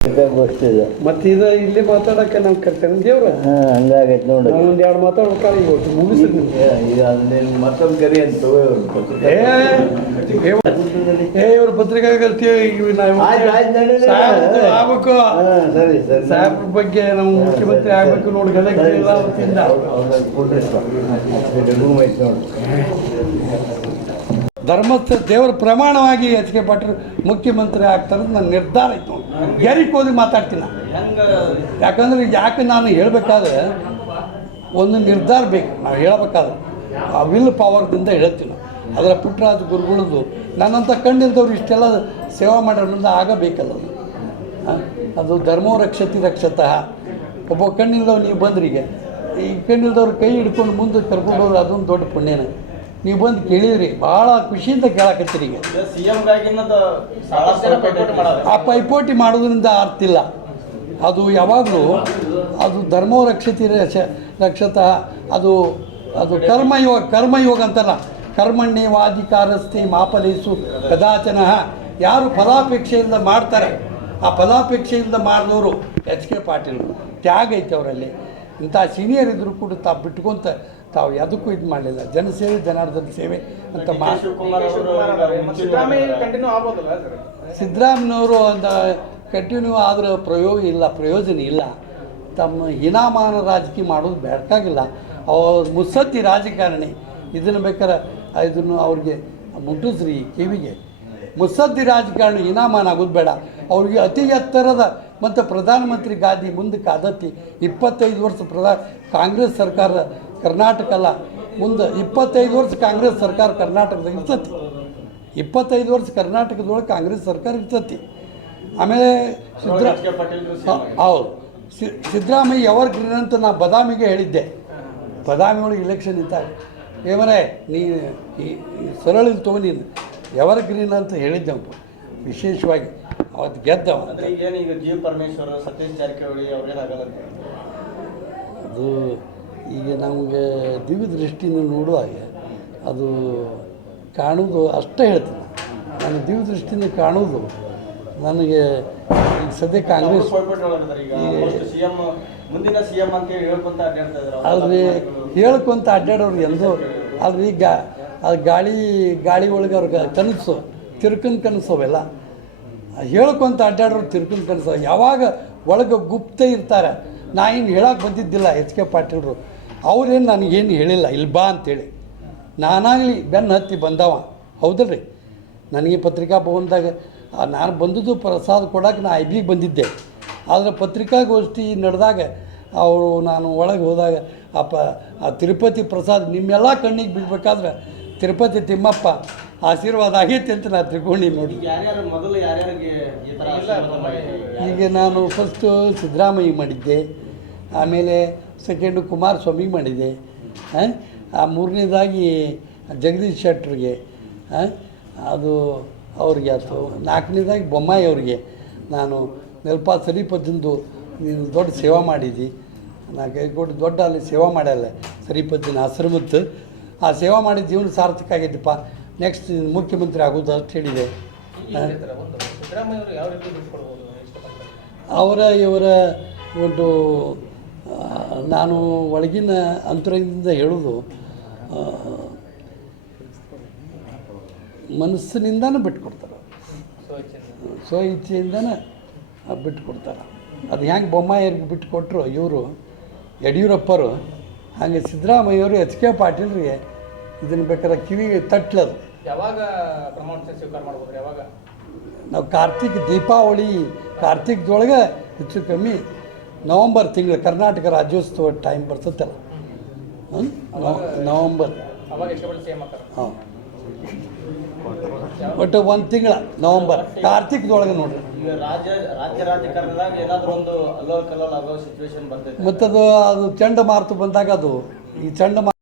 ಇದೆ ಮತ್ತೆ ಇದು ಇಲ್ಲಿ ಮಾತಾಡಕ್ಕೆ ನಾವು ಕರ್ತೇನೆ. ದೇವ್ರ. ಹಂಗಾಗೈತೆ ನೋಡಿ. ಒಂದು ಎರಡು ಮಾತಾಡ್ಬೇಕಾದ್ರೆ ಈಗ ಒಟ್ಟು ಮುಗಿಸ್ರಿ ಈಗ ಅದನ್ನೇನು ಮತ್ತೊಂದು ಕರಿ ಅಂತ ಏ ಏ, ಏ ಕಲ್ತೀವಿ ಈಗ ನಾವು ಆಗ್ಬೇಕು. ಸರಿ ಸರಿ. ಸಾಹೇಬ್ರ ಬಗ್ಗೆ ನಾವು ಮುಖ್ಯಮಂತ್ರಿ ಆಗ್ಬೇಕು ನೋಡಿ ಗದಗ ಜಿಲ್ಲಾ ವತಿಯಿಂದ ರೂಮ್ ಐತೆ ನೋಡಿ. ಧರ್ಮಸ್ಥಳ ದೇವರ ಪ್ರಮಾಣವಾಗಿ ಎಚ್ ಕೆ ಪಾಟೀಲ್ ಮುಖ್ಯಮಂತ್ರಿ ಆಗ್ತಾರೆ ನನ್ನ ನಿರ್ಧಾರ ಇತ್ತು ಗ್ಯಾರಿಕ್ ಹೋಗಿ ಮಾತಾಡ್ತೀನಿ ನಾನು. ಯಾಕಂದ್ರೆ ಯಾಕೆ ನಾನು ಹೇಳಬೇಕಾದ್ರೆ ಒಂದು ನಿರ್ಧಾರ ಬೇಕು. ನಾವು ಹೇಳಬೇಕಾದ್ರೆ ಆ ವಿಲ್ ಪವರ್ದಿಂದ ಹೇಳ್ತೀನಿ. ಅದರ ಪುಟ್ಟರಾಜ ಗುರುಗಳದ್ದು ನನ್ನಂಥ ಕಣ್ಣಿಲ್ದವ್ರು ಇಷ್ಟೆಲ್ಲ ಸೇವಾ ಮಾಡೋದ್ರಿಂದ ಆಗಬೇಕಲ್ಲ ಅದು ಧರ್ಮೋ ರಕ್ಷತಿ ರಕ್ಷತಃ. ಒಬ್ಬ ಕಣ್ಣಿಲ್ದವ್ರು ನೀವು ಬಂದ್ರಿಗೆ ಈ ಕಣ್ಣಿಲ್ದವ್ರು ಕೈ ಹಿಡ್ಕೊಂಡು ಮುಂದೆ ಕರ್ಕೊಂಡು ಹೋದ್ರೆ ಅದೊಂದು ದೊಡ್ಡ ಪುಣ್ಯನೇ. ನೀವು ಬಂದು ಕೇಳಿದ್ರಿ ಭಾಳ ಖುಷಿಯಿಂದ ಕೇಳಕತ್ತೀರಿ ಈಗ. ಆ ಪೈಪೋಟಿ ಮಾಡೋದ್ರಿಂದ ಅರ್ಥ ಇಲ್ಲ. ಅದು ಯಾವಾಗಲೂ ಅದು ಧರ್ಮ ರಕ್ಷತಿ ರಕ್ಷ ರಕ್ಷತಃ ಅದು ಅದು ಕರ್ಮಯೋಗ ಕರ್ಮಯೋಗ ಅಂತಲ್ಲ. ಕರ್ಮಣ್ಯವಾಧಿಕಾರಸ್ಥೆ ಮಾಪಲೇಸು ಕದಾಚನ. ಯಾರು ಫಲಾಪೇಕ್ಷೆಯಿಂದ ಮಾಡ್ತಾರೆ ಆ ಫಲಾಪೇಕ್ಷೆಯಿಂದ ಮಾಡಿದವರು ಎಚ್ ಕೆ ಪಾಟೀಲ್. ತ್ಯಾಗ ಐತೆ ಅವರಲ್ಲಿ. ಇಂಥ ಸೀನಿಯರ್ ಇದ್ದರೂ ಕೂಡ ತಾವು ಬಿಟ್ಕೊಂತ ತಾವು ಯಾವುದಕ್ಕೂ ಇದು ಮಾಡಲಿಲ್ಲ. ಜನಸೇವೆ ಜನಾರ್ದನ ಸೇವೆ ಅಂತ ಮಾ ಸಿದ್ದರಾಮಯ್ಯನವರು ಒಂದು ಕಂಟಿನ್ಯೂ ಆದ್ರೆ ಪ್ರಯೋಗ ಇಲ್ಲ ಪ್ರಯೋಜನ ಇಲ್ಲ. ತಮ್ಮ ಹೀನಾಮಾನ ರಾಜಕೀಯ ಮಾಡೋದು ಬೇಕಾಗಿಲ್ಲ ಅವ್ರು ಮುತ್ಸದ್ದಿ ರಾಜಕಾರಣಿ. ಇದನ್ನು ಬೇಕಾದ್ರೆ ಇದನ್ನು ಅವ್ರಿಗೆ ಮುಟ್ಟಿಸ್ರಿ ಕಿವಿಗೆ. ಮುತ್ಸದ್ದಿ ರಾಜಕಾರಣಿ ಇನಾಮಾನ ಆಗೋದು ಬೇಡ. ಅವ್ರಿಗೆ ಅತಿ ಎತ್ತರದ ಮತ್ತು ಪ್ರಧಾನಮಂತ್ರಿ ಗಾದಿ ಮುಂದಕ್ಕೆ ಅದತ್ತಿ ಇಪ್ಪತ್ತೈದು ವರ್ಷ ಪ್ರಧಾ ಕಾಂಗ್ರೆಸ್ ಸರ್ಕಾರ ಕರ್ನಾಟಕ ಅಲ್ಲ ಮುಂದೆ ಇಪ್ಪತ್ತೈದು ವರ್ಷ ಕಾಂಗ್ರೆಸ್ ಸರ್ಕಾರ ಕರ್ನಾಟಕದಾಗ ಇರ್ತತಿ. ಇಪ್ಪತ್ತೈದು ವರ್ಷ ಕರ್ನಾಟಕದೊಳಗೆ ಕಾಂಗ್ರೆಸ್ ಸರ್ಕಾರ ಇರ್ತತಿ. ಆಮೇಲೆ ಸಿದ್ದರಾ ಹೌದು. ಸಿದ್ದರಾಮಯ್ಯ ಯಾವಾಗ ಗ್ರೀನ್ ಅಂತ ನಾ ಬದಾಮಿಗೆ ಹೇಳಿದ್ದೆ. ಬದಾಮಿ ಒಳಗೆ ಇಲೆಕ್ಷನ್ ಇದ್ದಾಗ ಏಮರೆ ನೀ ಈ ಸರಳ ನೀನು. ಎವರ್ ಗ್ರೀನ್ ಅಂತ ಹೇಳಿದ್ದೆ ಅವ್ನು. ವಿಶೇಷವಾಗಿ ಅವತ್ತು ಗೆದ್ದವ ಅಂದ್ರೆ ಈಗ ಜಿ ಪರಮೇಶ್ವರ್ ಸತೀಶ್ ಜಾರಕಿಹೊಳಿ ಅವ್ರೇನಾಗಲ್ಲ ಅದು ಈಗ ನಮಗೆ ದಿವ್ಯ ದೃಷ್ಟಿಯಿಂದ ನೋಡುವಾಗ ಅದು ಕಾಣುವುದು ಅಷ್ಟೇ ಹೇಳ್ತೀನಿ. ನಾನು ದಿವ್ಯ ದೃಷ್ಟಿಯಿಂದ ಕಾಣುವುದು ನನಗೆ ಈಗ ಸದ್ಯ ಕಾಂಗ್ರೆಸ್ ಆದರೆ ಹೇಳ್ಕೊಂತ ಅಡ್ಡಾಡೋರು ಎಂದೋ ಅಲ್ರಿ ಈಗ ಅದು ಗಾಳಿ ಗಾಳಿ ಒಳಗೆ ಅವ್ರಿಗೆ ಕನಸು ತಿರ್ಕನ್ ಕನಸು ಅವೆಲ್ಲ. ಹೇಳ್ಕೊಂತ ಅಡ್ಡಾಡೋರು ತಿರ್ಕನ್ ಕನಸು. ಯಾವಾಗ ಒಳಗೆ ಗುಪ್ತ ಇರ್ತಾರೆ ನಾ ಏನು ಹೇಳಕ್ಕೆ ಬಂದಿದ್ದಿಲ್ಲ ಎಚ್ ಕೆ ಪಾಟೀಲ್ರು. ಅವ್ರೇನು ನನಗೇನು ಹೇಳಿಲ್ಲ ಇಲ್ಲಿ ಬಾ ಅಂತೇಳಿ. ನಾನಾಗಲಿ ಬೆನ್ನು ಹತ್ತಿ ಬಂದವ. ಹೌದಲ್ರಿ? ನನಗೆ ಪತ್ರಿಕಾ ಭವನದಾಗ ನಾನು ಬಂದದ್ದು ಪ್ರಸಾದ ಕೊಡೋಕೆ ನಾನು ಐ ಬಿಗೆ ಬಂದಿದ್ದೆ. ಆದರೆ ಪತ್ರಿಕಾಗೋಷ್ಠಿ ನಡೆದಾಗ ಅವರು ನಾನು ಒಳಗೆ ಹೋದಾಗ ಅಪ್ಪ ಆ ತಿರುಪತಿ ಪ್ರಸಾದ್ ನಿಮ್ಮೆಲ್ಲ ಕಣ್ಣಿಗೆ ಬಿಡ್ಬೇಕಾದ್ರೆ ತಿರುಪತಿ ತಿಮ್ಮಪ್ಪ ಆಶೀರ್ವಾದ ಆಗೈತೆ ಅಂತ ನಾನು ತಿಳ್ಕೊಂಡು ನೋಡಿ. ಈಗ ನಾನು ಫಸ್ಟು ಸಿದ್ದರಾಮಯ್ಯ ಮಾಡಿದ್ದೆ. ಆಮೇಲೆ ಸೆಕೆಂಡು ಕುಮಾರಸ್ವಾಮಿಗೆ ಮಾಡಿದೆ. ಆ? ಆ ಮೂರನೇದಾಗಿ ಜಗದೀಶ್ ಶೆಟ್ರಿಗೆ? ಅದು ಅವ್ರಿಗೆ ಅದು ನಾಲ್ಕನೇದಾಗಿ ಬೊಮ್ಮಾಯಿ ಅವ್ರಿಗೆ. ನಾನು ನೆಲ್ಪ ಸರಿಪದ್ದಿಂದು ನೀನು ದೊಡ್ಡ ಸೇವಾ ಮಾಡಿದ್ದಿ ನಾ ಕೈ ಕೊಟ್ಟು ದೊಡ್ಡ ಅಲ್ಲಿ ಸೇವಾ ಮಾಡ್ಯಲ್ಲ ಸರಿಪದ್ದಿನ ಆಶ್ರಮದ್ದು. ಆ ಸೇವಾ ಮಾಡಿದ ಜೀವನ ಸಾರ್ಥಕ ಆಗೈತಿಪ್ಪ ನೆಕ್ಸ್ಟ್ ಮುಖ್ಯಮಂತ್ರಿ ಆಗೋದು ಅಷ್ಟು ಹೇಳಿದೆ. ಅವರು ಇವರ ಒಂದು ನಾನು ಒಳಗಿನ ಅಂತರಂಗದಿಂದ ಹೇಳೋದು ಮನಸ್ಸಿನಿಂದನೂ ಬಿಟ್ಕೊಡ್ತಾರೆ. ಸ್ವ ಇಚ್ಛೆಯಿಂದನೇ ಬಿಟ್ಕೊಡ್ತಾರೆ. ಅದು ಹೆಂಗೆ ಬೊಮ್ಮಾಯಿಯವ್ರಿಗೆ ಬಿಟ್ಟುಕೊಟ್ರು ಇವರು ಯಡಿಯೂರಪ್ಪರು ಹಾಗೆ ಸಿದ್ದರಾಮಯ್ಯವರು ಎಚ್ ಕೆ ಪಾಟೀಲ್ರಿಗೆ ಇದನ್ನು ಬೇಕಾದ್ರೆ ಕಿವಿಗೆ ತಟ್ಲದು. ಯಾವಾಗ ಪ್ರಮಾಣ ಸ್ವೀಕಾರ ಮಾಡ್ಬೋದು ಯಾವಾಗ? ನಾವು ಕಾರ್ತಿಕ್ ದೀಪಾವಳಿ ಕಾರ್ತಿಕ್ದೊಳಗೆ ಹೆಚ್ಚು ಕಮ್ಮಿ ನವಂಬರ್ ತಿಂಗಳು ಕರ್ನಾಟಕ ರಾಜ್ಯೋತ್ಸವ ಟೈಮ್? ನವ- ನವಂಬರ್. ಹಾಂ ಒಟ್ಟು ಒಂದು ತಿಂಗಳ ನವಂಬರ್. ಕಾರ್ತಿಕದೊಳಗೆ ನೋಡ್ರಿ. ಮತ್ತದು ಅದು ಚಂಡಮಾರುತ ಬಂದಾಗ ಅದು ಈ ಚಂಡಮಾರುತ